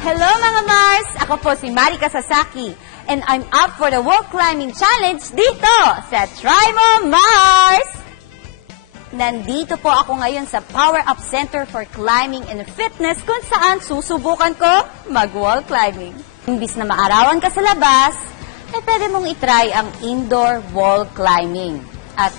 Hello mga Mars! Ako po si Marika Sasaki and I'm up for the wall climbing challenge dito sa Try Mo Mars! Nandito po ako ngayon sa Power Up Center for Climbing and Fitness kung saan susubukan ko mag-wall climbing. Imbis na maarawan ka sa labas, eh pwede mong itry ang indoor wall climbing. At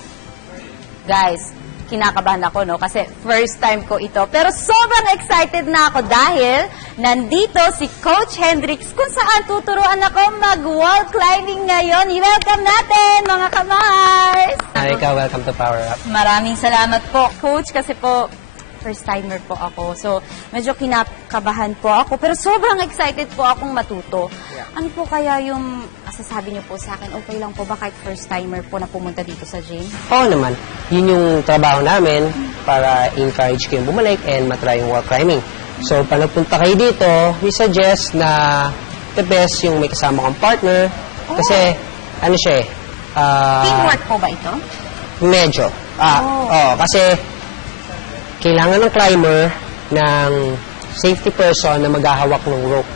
guys, kinakabahan ako, no? Kasi first time ko ito. Pero sobrang excited na ako dahil nandito si Coach Hendrix kung saan tuturuan ako mag-wall climbing ngayon. I-welcome natin, mga kamars! Marika, welcome to Power Up. Maraming salamat po, Coach, kasi po first timer po ako. So, medyo kinakabahan po ako. Pero sobrang excited po akong matuto. Yeah. Ano po kaya yung masasabi niyo po sa akin? Okay lang po ba kahit first timer po na pumunta dito sa gym? Oo naman. Yun yung trabaho namin para encourage kayong bumalik and matry yung wall climbing. So, pag nagpunta kayo dito, we suggest na the best yung may kasama kang partner. Kasi, ano siya Teamwork po ba ito? Medyo. Kasi kailangan ng climber ng safety person na maghahawak ng rope.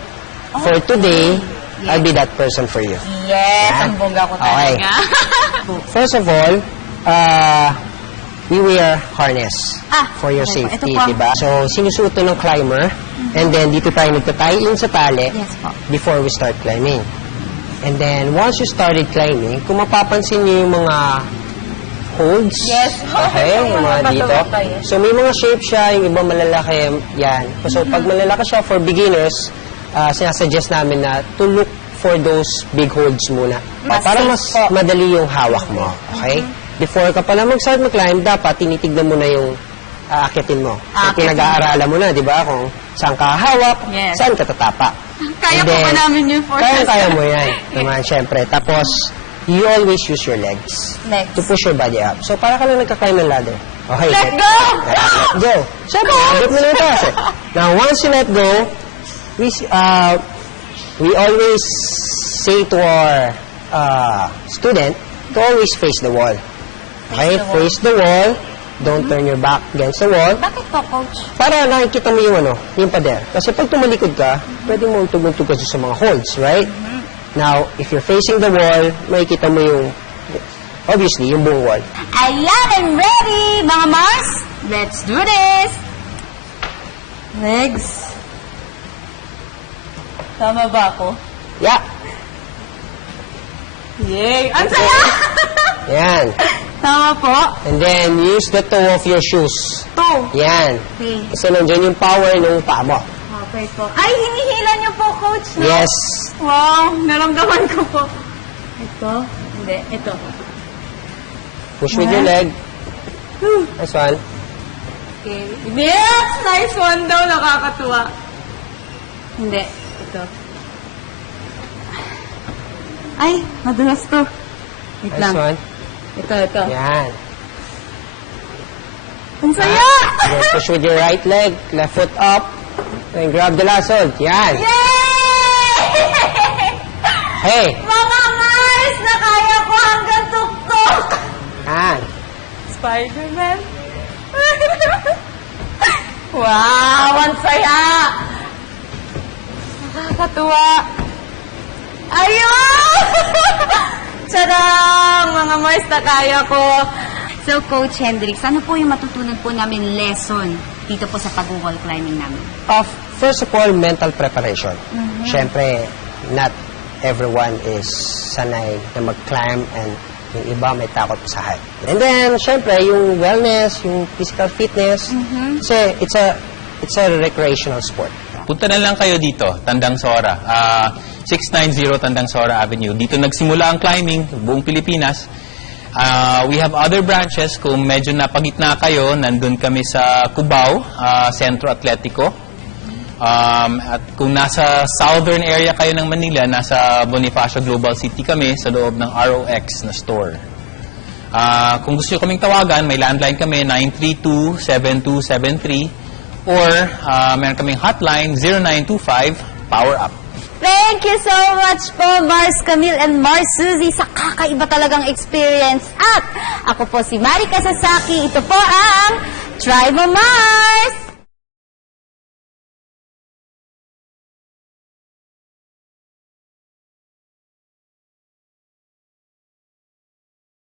For today, I'll be that person for you. Yes, ang bongga ko talaga. First of all, we wear harness for your safety, diba? So, sinusuot to ng climber, and then dito tayo nagtatay in sa tali before we start climbing. And then, once you started climbing, kung mapapansin niyo yung mga holds. Yes. Okay, yung mga dito. So, may mga shape siya, yung iba malalaki, yan. So, pag malalaki siya for beginners, sinasuggest namin na to look for those big holds muna. Para mas madali yung hawak mo. Okay? Before ka pala mag-start mag-climb, dapat tinitignan mo na yung aakitin mo. So, pinag-aaralan mo na, di ba? Kung saan ka hawak, saan ka tatapa. Kaya po ba namin yung forces? Kaya mo yan. Naman, syempre. Tapos, you always use your legs to push your body up. So, para ka lang nagka-climb ng ladder. Okay. Let go! Let go. Siyempre, abot mo na yung taas. Now, once you let go, we always say to our student to always face the wall. Okay? Face the wall. Don't turn your back against the wall. Bakit po, Coach? Para nakikita mo yung pader. Kasi pag tumalikod ka, pwede mo tugod-tugod sa mga holds, right? Now, if you're facing the wall, makikita mo yung, obviously, yung buong wall. Ayan, I'm ready, mga Mars! Let's do this! Legs. Tama ba ako? Yeah. Yay! Ang saya! Yan. Tama po. And then, use the toe of your shoes. Toe? Yan. Okay. Kasi nandiyan yung power ng paa mo. Okay po. Ay, hinihila niyo po, Coach, no? Yes. Wow, naramdaman ko po. Ito? Hindi, ito. Push with your leg. Nice one. Okay. Yes! Nice one daw, nakakatuwa. Hindi, ito. Ay, madulas to. Wait Nice lang. one. Ito. Yan. Ang saya! Then push with your right leg. Left foot up. Then grab the last hold. Yan. Yay! Hey. Mga Mars! Nakaya ko hanggang tuktok! Yan. Spider-Man. Wow! Ang saya! Nakakatuwa! Ayun! Tadang! Mga Mars, nakaya ko! So, Coach Hendrix, ano po yung matutunan po namin lesson dito po sa pag-wall climbing namin? First of all, mental preparation. Siyempre, not everyone is sanay na mag-climb and yung iba may takot sa height. And then, siyempre, yung wellness, yung physical fitness, kasi it's a recreational sport. Punta na lang kayo dito, Tandang Sora. 690 Tandang Sora Avenue. Dito nagsimula ang climbing, buong Pilipinas. We have other branches. Kung medyo napagitna kayo, nandun kami sa Cubao, Centro Atletico. At kung nasa southern area kayo ng Manila, nasa Bonifacio Global City kami sa loob ng ROX na store. Kung gusto nyo kaming tawagan, may landline kami 932-7273 or meron kaming hotline 0925-POWER-UP. Thank you so much po, Mars Camille and Mars Suzy, sa kakaiba talagang experience. At ako po si Marika Sasaki. Ito po ang Try Mo Mars!